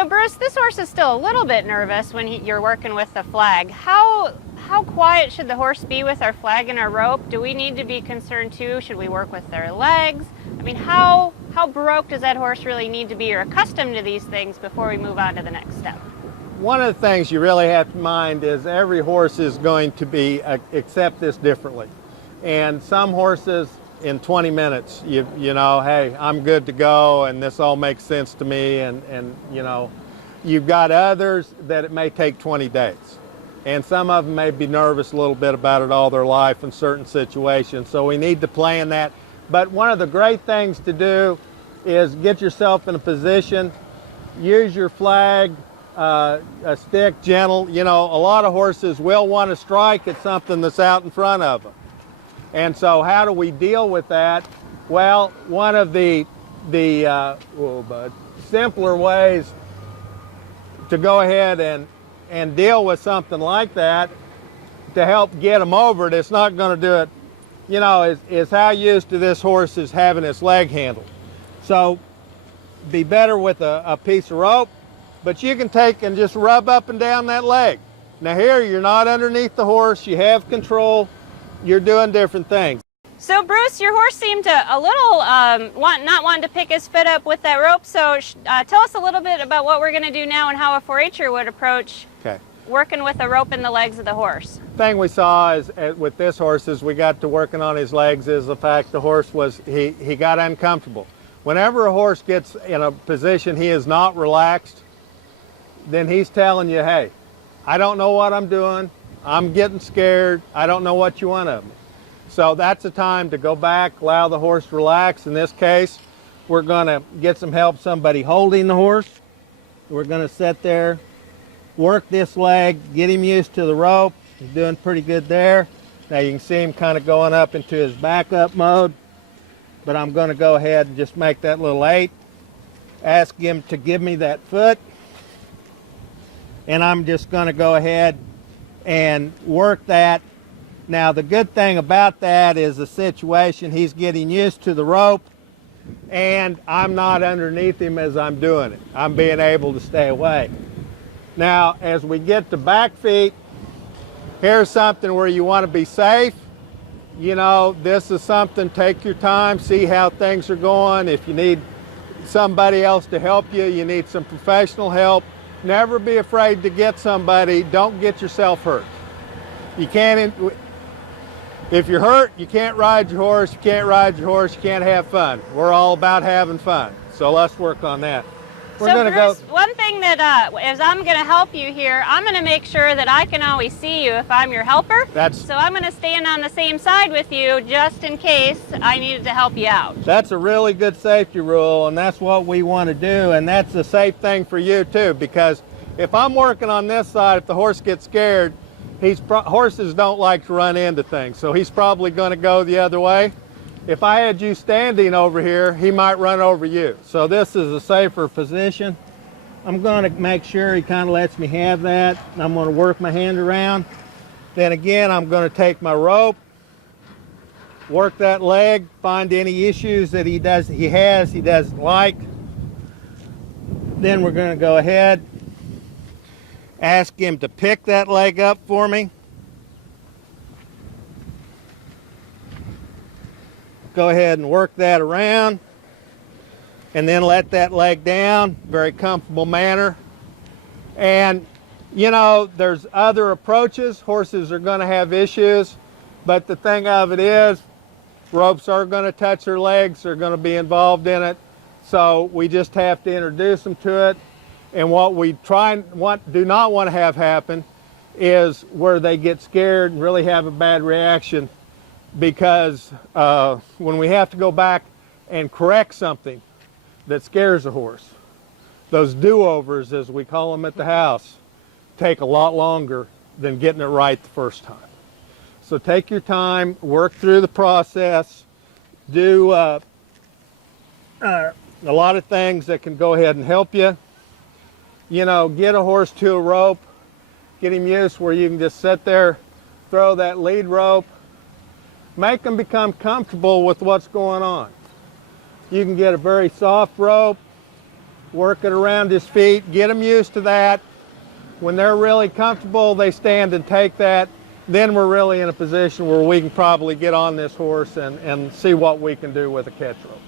So Bruce, this horse is still a little bit nervous when you're working with the flag. How quiet should the horse be with our flag and our rope? Do we need to be concerned too? Should we work with their legs? I mean, how baroque does that horse really need to be or accustomed to these things before we move on to the next step? One of the things you really have to mind is every horse is going to be accept this differently. And some horses in 20 minutes, you know, hey, I'm good to go and this all makes sense to me, and you know, you've got others that it may take 20 days. And some of them may be nervous a little bit about it all their life in certain situations. So we need to plan that. But one of the great things to do is get yourself in a position, use your flag, a stick, gentle. You know, a lot of horses will want to strike at something that's out in front of them. And so how do we deal with that? Well, one of the simpler ways to go ahead and deal with something like that to help get them over it, it's not going to do it, you know, is how used to this horse is having its leg handled. So be better with a piece of rope, but you can take and just rub up and down that leg. Now here, you're not underneath the horse, you have control, you're doing different things. So Bruce, your horse seemed to a little not wanting to pick his foot up with that rope, so tell us a little bit about what we're going to do now and how a 4-H'er would approach working with the rope in the legs of the horse. The thing we saw is with this horse as we got to working on his legs is the fact the horse was, he got uncomfortable. Whenever a horse gets in a position he is not relaxed, then he's telling you, hey, I don't know what I'm doing, I'm getting scared, I don't know what you want of me. So that's a time to go back, allow the horse to relax. In this case, we're going to get some help, somebody holding the horse. We're going to sit there, work this leg, get him used to the rope. He's doing pretty good there. Now you can see him kind of going up into his backup mode, but I'm going to go ahead and just make that little 8. Ask him to give me that foot, and I'm just going to go ahead and work that. Now the good thing about that is the situation, he's getting used to the rope and I'm not underneath him as I'm doing it. I'm being able to stay away. Now as we get to back feet, here's something where you want to be safe. You know, this is something, take your time, see how things are going. If you need somebody else to help you, you need some professional help. Never be afraid to get somebody. Don't get yourself hurt. You can't, if you're hurt, you can't ride your horse. You can't ride your horse. You can't have fun. We're all about having fun. So let's work on that. So Bruce, one thing that as I'm going to help you here, I'm going to make sure that I can always see you if I'm your helper. So I'm going to stand on the same side with you just in case I needed to help you out. That's a really good safety rule, and that's what we want to do, and that's a safe thing for you too, because if I'm working on this side, if the horse gets scared, horses don't like to run into things, so he's probably going to go the other way. If I had you standing over here, he might run over you. So this is a safer position. I'm going to make sure he kind of lets me have that. I'm going to work my hand around. Then again, I'm going to take my rope, work that leg, find any issues that he doesn't like. Then we're going to go ahead, ask him to pick that leg up for me. Go ahead and work that around and then let that leg down, very comfortable manner. And you know, there's other approaches. Horses are going to have issues, but the thing of it is ropes are going to touch their legs, they're going to be involved in it. So we just have to introduce them to it. And what we do not want to have happen is where they get scared and really have a bad reaction, because when we have to go back and correct something that scares a horse, those do-overs, as we call them at the house, take a lot longer than getting it right the first time. So take your time, work through the process, do a lot of things that can go ahead and help you. You know, get a horse to a rope, get him used where you can just sit there, throw that lead rope, make them become comfortable with what's going on. You can get a very soft rope, work it around his feet, get them used to that. When they're really comfortable, they stand and take that. Then we're really in a position where we can probably get on this horse and see what we can do with a catch rope.